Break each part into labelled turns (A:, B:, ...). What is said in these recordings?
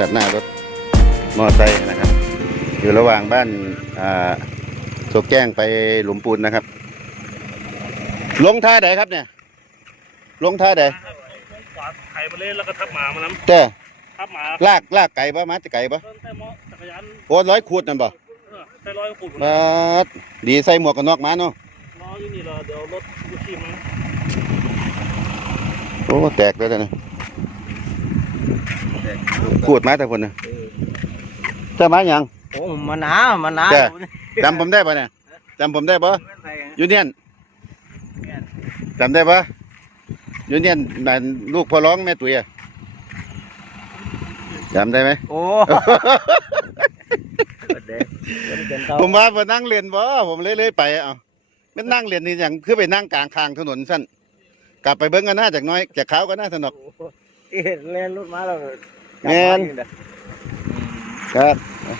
A: ดหน้ารถมอไซค์นะครับ อยู่ระหว่างบ้านโศกแจ้งไปหลุมปูนนะครับลงท่าไหนครับเนี่ยลงท่าไหน
B: ขวาไข่มาเล่นแล้วก็ทับหมามาน้ำ
A: เจ้
B: ทับหมา
A: ลากไก่ปะมาจะไก่ปะ
B: แต่มอจักรยาน
A: โอ้100 ขวดนั่นปะ
B: ใส่100 ขวด
A: ดีใส่หมวกกันน็อกมาเนาะ
B: ล้ออยู่นี่เราเดี๋ยวรถกู้ชีพมา
A: โอ้แตกเลยนะขวดมาแต่คนนะจะมาอย่าง
C: โอ้มาหนา
A: จำผมได้ปะเนี่ยจำผมได้ปะยูเนียนจำได้ปะยูเนียนนั่นลูกพ่อร้องแม่ตุ๋ยจำได้ไหม
C: โอ้
A: ผมว่ามานั่งเรียนบ่ผมเลยไปเอาไม่นั่งเรียนนี่อย่างคือไปนั่งกลางทางถนนสั้นกลับไปเบิ้งกันหน้าจากน้อยจากเขาก็น่าสนุก
C: เล่นรถมาแล้ว
A: แมนครับ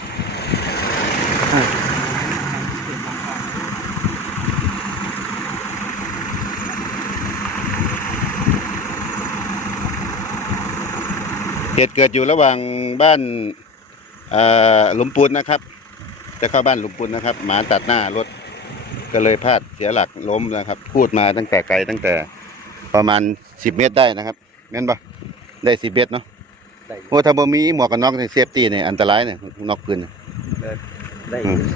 A: เหตุเกิดอยู่ระหว่างบ้านหลุมปูนนะครับจะเข้าบ้านหลุมปูนนะครับหมาตัดหน้ารถก็เลยพลาดเสียหลักล้มนะครับพูดมาตั้งแต่ไกลตั้งแต่ประมาณ10 เมตรได้นะครับแม่นปะได้10 เมตรเนาะโอ้ถ้าบ่มีหมวกกันน็อกในเซฟตี้เนี่ยอันตรายเนี่ยน็อกปืน
C: ได้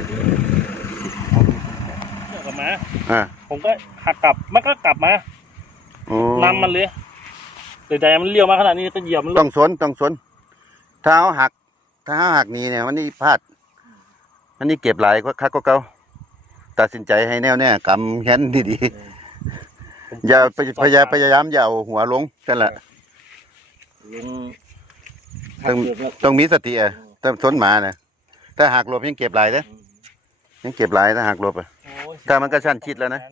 B: กลับมาผมก็หักกลับมันก็กลับมานำมันเลยแต่ใจมันเลี้ยวมาขนาดนี้ก็เหยียบมัน
A: ต้องสนถ้าเขาหักนี่เนี่ยมันนี่พลาดมันนี่เก็บหลายคักก็เก่าตัดสินใจให้แน่วแน่กำแขนดีๆอย่าพยายามอย่าเอาหัวลงนั่นแหละต้องมีสติต้องสนหมาเนี่ยถ้าหักหลบยังเก็บหลายเลยยังเก็บหลายถ้าหักหลบถ้ามันก็ชั้นชิดแล้วนะ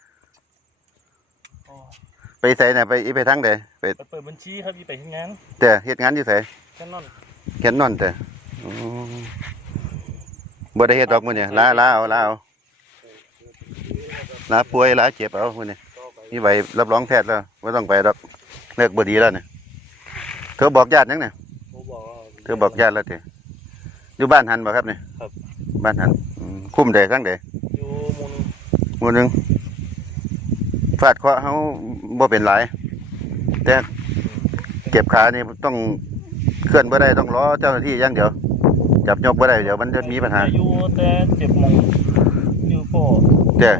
A: ไปใส่เนี่ยไปทั้งเดไป
B: เปิดบัญชีครับไปทำงาน
A: แต่เหตุงานอยู่ใส่
B: แค่
A: นอนแต่บ่ได้เหตุดอกมันเนี่ยลาป่วยลาเจ็บเอามันเนี่ยนี่ใบรับรองแพทย์แล้วไม่ต้องไปดอกเลิกบ่ดีแล้วเนี่ยเธอบอกญาติยังเนี่ยเธอบอกญาติแล้วเถอะอยู่บ้านหันบ่ครับเนี่ยบ้านหันคุ้มเดทั้งเด
B: อยู่
A: หมู่นึงฟาดเคราะห์เขาบ่เป็นไรแต่เก็บขานี่ต้องเคลื่อนบ่ได้ต้องรอเจ้าหน้าที่อย่างเดียวจับยกบ่ได้เดี๋ยวมันจะมีปัญหา
B: อยู่แต่เจ็บมองนิ้วโป้
A: แต่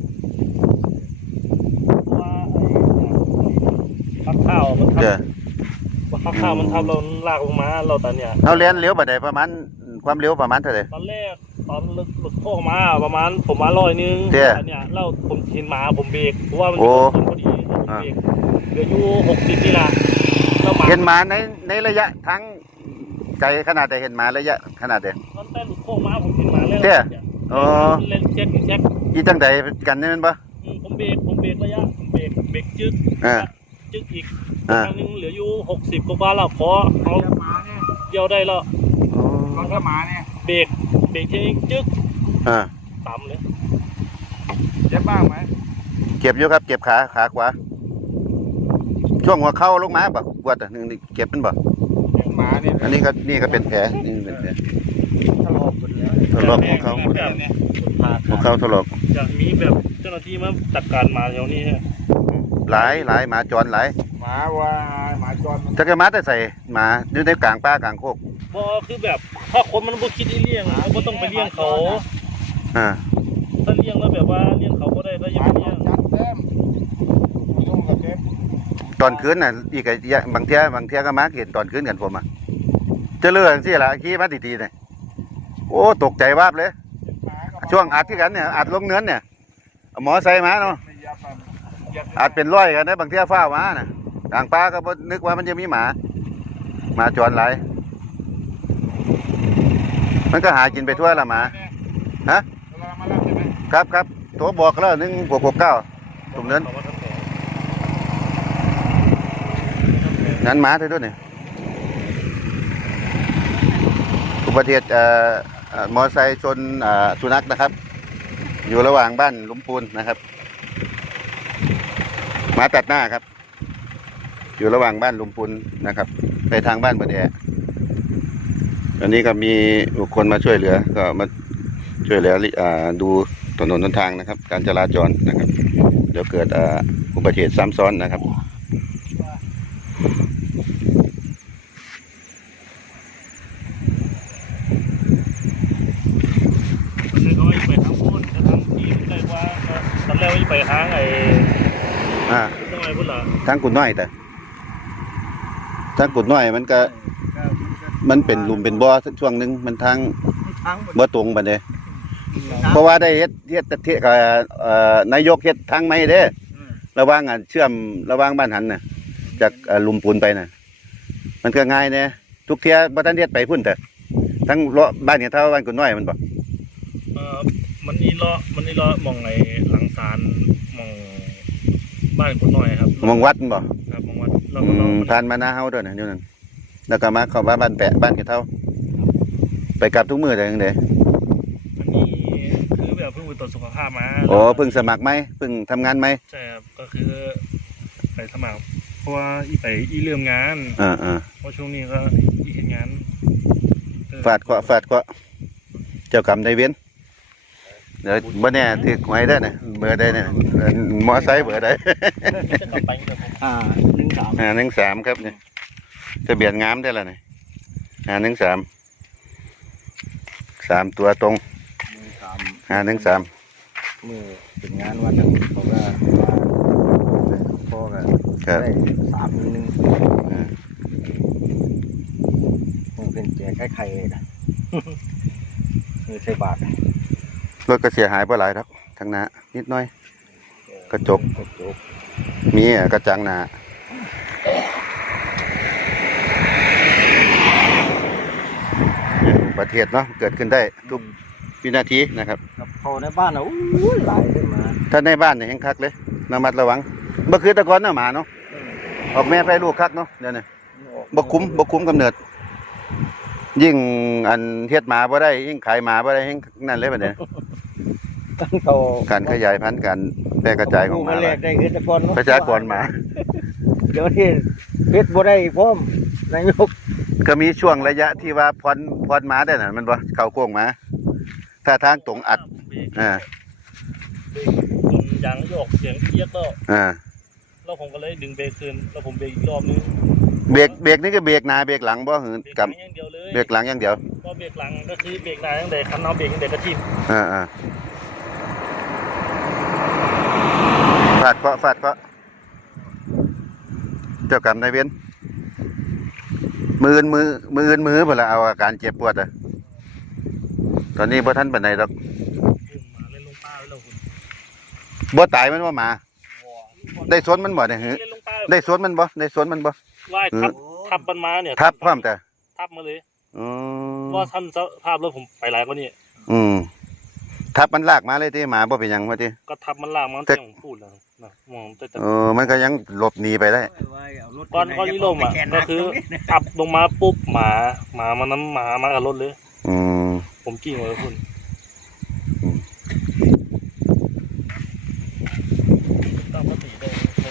B: ข้าวมันทำเราลากลงมาเราตอนเนี้ย
A: เราเลี้ยนเลี้ยวแบบไหนประมาณความเร็วประมาณเท่าไหร่
B: ตอนแรกตอนหลุดโค้งมาประมาณผมมา100 นึงอันเนี้ยเราผมเห็นหมาผมเบรกเพราะว่ามันพอดีผมเบรกเหลืออยู่60นี่นะ
A: เห็นหมาในระยะทั้งไกลขนาดใดเห็นหมาระยะขนาดใด
B: ตอนแต่หลุดโค้งมาผมเห็นหมาแล้ว
A: เ
B: เล่นเช็ค
A: ยี่จังใดกันนี่มันปะ
B: ผมเบรกระยะผมเบรกจึ๊กอีกทางนึงเหลืออยู่60 กว่าแล้วพอเขาเดียวได้แล้ว
C: มันก็มาเนี่ย
B: เบรกทีนี้จึ๊กต่ำเลย
C: เจ็บบ้างไหม
A: เก็บอยู่ครับเก็บขาขวาช่วงหัวเข่าลงมาแบบปวดนึงเก็บเป็นบ่
C: หมาเนี่ย
A: อันนี้ก็เป็นแผลนี่เป็นแผลถลอกหัวเข่าถลอก
B: จะมีแบบเจ้าหน้าที่มาจัดการมาแถวนี้
A: หลายหมาจรหลาย
C: หมาจร
A: ถ้าเกิดหมาแต่ใส่หมาอยู่ในกลางป่ากลางโคก
B: บ่คือแบบถ้าคนมันบ่คิดเลี้ยงก็ต้องไปเลี้ยงเขาถ้าเลี้ยงแล้วแบบว่าเลี้ยงเขาก็ได้แล้วยังเลี้ยง
A: ตอนคืนน่ะอีกบางเที่ยก็มาเห็นตอนคืนกันผมจะเลื่อนสิล่ะขี่มาตีๆเนี่ยโอ้ตกใจวาบเลยช่วงอัดที่กันเนี่ยอัดลงเนื้อเนี่ยหมอใส่มาเนาะอาจเป็นร้อยกันนะบางเที่ยฟ้ามาน่ะต่างป้าก็นึกว่ามันจะมีหมาจรหลายมันก็หากินไปทั่วละหมาฮะครับโทรบอกแล้ว169ถุงเงินนั้นหมาด้วยเนี่ยอุบัติเหตุมอเตอร์ไซค์ชนสุนัขนะครับอยู่ระหว่างบ้านหลุมปูนนะครับหมาตัดหน้าครับอยู่ระหว่างบ้านหลุมปูนนะครับไปทางบ้านบดแออันนี้ก็มีบุคคลมาช่วยเหลือก็มาช่วยเหลือดูถนนหนทางนะครับ การจราจรนะครับเดี๋ยวเกิดอุบัติเหตุซ้ำซ้อนนะครับ
B: คือเขาไปทางโพ้นจะทางที่ได้ว่าตอนแรกว่าไปทางไอ้ทางไหนพุ่นล่ะ
A: ทางกุดน้อยแต่ทางกุดน้อยมันก็มันเป็นหลุมเป็นบ่อช่วงหนึงมันทางบ่ตรงบัดนี้เพราะว่าได้เฮ็ดนายกเฮ็ดทางใหม่เด้ระหว่างเชื่อมระหว่างบ้านหันน่ะจากหลุมปูนไปน่ะมันก็ง่ายแน่ทุกเที่ยบ่ทันเฮ็ดไปพุ่นแต่ทั้งบ้านเนี่ยเท่าบ้านกุดน้อยมันบ่
B: มันนี่เลาะมองไอ้หลังศาลมองบ้านคนหน่อยครับ
A: มองวัดบ่
B: ครับมองวัดเรา
A: ผ่านมาหน้าเฮาด้วยนะอยู่นั่นแล้วก็มาเข้าบ้านแปะบ้านกี่เท่าไปกลับทุกมื้อได้จังได๋
B: มันนี่คือแบบเพิ่งไปตรวจสุขภาพมา
A: โอ้เพิ่งสมัครไหมเพิ่งทำงานไหม
B: ใช่ครับก็คือไปสมัครเพราะว่าไปเรื่องงาน เพราะช่วงนี้ก็เห็นงาน
A: ฟาดเคราะห์เจ้ากรรมนายเวรเดี๋ยวบ่แน่ถึกหวยได้น่ะเบอร์ได้น่ะมอไซค์เบอร์ได้
B: จะกลับไปกับผม
A: 113ครับนี่ทะเบียนงามได้แล้วนี่513 3ตัวตรง513
C: มือถึงงานวันนั้นเขาก็พ่อก็
A: ครับ
C: ได้311มันเป็นแจกไข่ๆนะมือใส่บาท
A: รถก็เสียหายบ่หลายดอกทางหน้านิดหน่อยกระจกมีกระจังหน้าประเทศเนาะเกิดขึ้นได้ทุกวินาทีนะครับ
C: กับเขาในบ้านนะหลายเลยมา
A: ถ้าในบ้านเนี่ยแห้งคักเลยระมัดระวังบ่คือแตะกอนเนาะหมาเนาะออกแม่ไปลูกคักเนาะเดี๋ยวนี้บ่คุ้มกำเนิดยิ่งอันเฮ็ดหมาบ่ได้ยิ่งขายหมาบ่ได้ยิ่งนั่นเลยบัดนี้
C: เขา
A: การขยายพันธุ์การแพร่กระจายของหมา
C: แรกได้คือตะกอน
A: ประชากรหมา
C: เดี๋ยวนี้เพชรบ่ได้พร้อมนายก
A: ก็มีช่วงระยะที่ว่าพรหมาได้น่ะมันบ่เข้าโค้งหมาถ้าทางตรงอัดอ่า
B: ยางโยกเสียงเอี๊ยดก็ แล้วผมก็เลยดึงเบรกคืนแล้วผมเบรกอีกรอบนึง
A: เบรกนี่ก็เบรกหน้าเบรกหลังบ่หือ
B: เบรกห
A: กั
B: ลั
A: บ
B: งอย่างเดียวเลย
A: เบรกหลังอย่างเดียว
B: ก็เบรกหลังก็คือเบรกหน้าตั้งแต่คันเอาเบรกตั้งแต่กระทิบ
A: ฟาดเคาะเจ้ากรรมนายเวรมือเพิ่นละเอาอาการเจ็บปวดอ่ะตอนนี้บ่ทันปานใดดอก
B: มาเล่นลงป้าไว้แล้วคุณ
A: บ่ตายมันว่าหมาได้สวนมันบ่เนี่ยหือ
B: เล่นลงป้า
A: ได้สวนมันบ่ได้สวนมันบ่
B: ว่ายทับมันมาเนี่ย
A: ทับพร้อมแต่
B: ทับมาเลย
A: อืม
B: ว่าท่านสภาพรถผมไปหลายกว่านี้
A: ทับมันลากมาเลยที่หมาบ่เป็นหยังว่าติ
B: ก็ทับมันล่างมันเสียงพูดแล้วนะมองแต่
A: มันก็ยังหลบหนีไปได้
B: ก่อนที่ลมอ่ะก็คือทับลงมาปุ๊บหมามันน้ำหมากับรถเลย
A: อืม
B: ผมกิ้งเลยคุณต้องปกติได้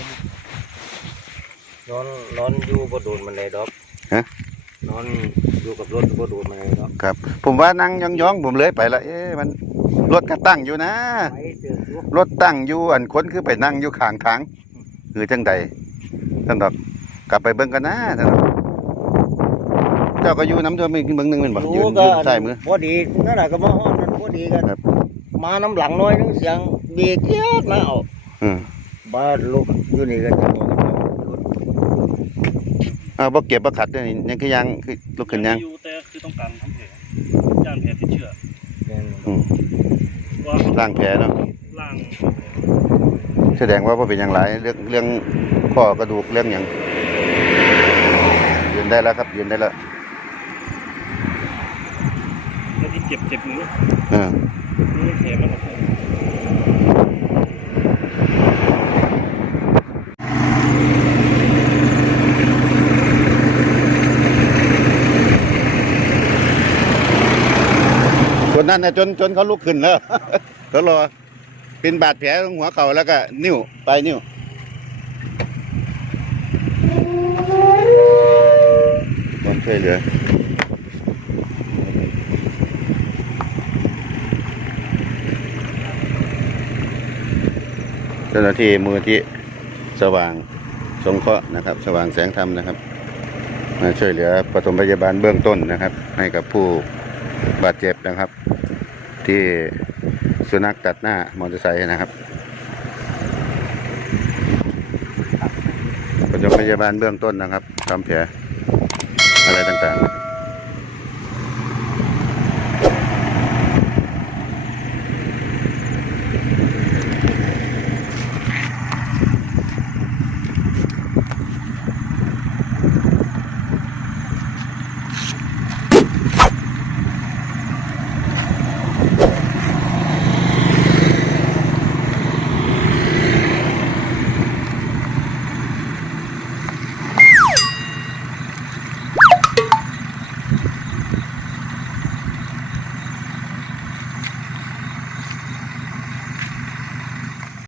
C: นอนอยู่บ่โดนมันเลยดอกนอนอยู่กับรถบ่โดนมันเลยดอก
A: ครับ ผมว่านั่งย่องๆผมเลยไปละมันรถก็ตั้งอยู่นะ
C: ไปเตือนอยู่
A: รถตั้งอยู่อันคนคือไปนั่งอยู่ข้างทางคือจังใดท่านดอกกลับไปเบิ่งกันนะท่านดอกเจ้าก็อยู่น้ำเจ้ามีเบิ่งนึงแม่นบ่ยืนใส่มือ
C: บ่ดีนั่นน่ะก็มาฮ้อนนั่นบ่ดีกัน
A: ครับ
C: มาน้ำหลังน้อยนึงเสียงเบรกเอี๊ยดมาเอา บ้านลูกอยู่นี่กัน
A: บ่เก็บบ่ขัดด้วยนี่ยังคือยังคือลุกขึ้นยัง
B: อยู่แต่คือต้องการทำแผลย่านแผลติดเชื้อว่า
A: ล้างแผลเนาะ
B: ล่าง
A: แสดงว่าบ่เป็นหยังหลายเรื่องข้อกระดูกเรื่องหยังยืนได้แล้วครับยืนได้แล้ว
B: แล้วที่เจ็บมือ นี่แผลมัน
A: คนนั้นนะจนเขาลุกขึ้นแล้ว เขารอเป็นบาดแผลตรงหัวเข่าแล้วก็นิ้วปลายนิ้วต้องช่วยเหลือเจ้าหน้าที่มูลที่สว่างสงเคราะห์นะครับ สว่างแสงธรรมนะครับมาช่วยเหลือปฐมพยาบาลเบื้องต้นนะครับ ให้กับผู้บาดเจ็บนะครับ ที่สุนัขตัดหน้ามอเตอร์ไซค์นะครับปฐมพยาบาลเบื้องต้นนะครับทำแผลอะไรต่างๆ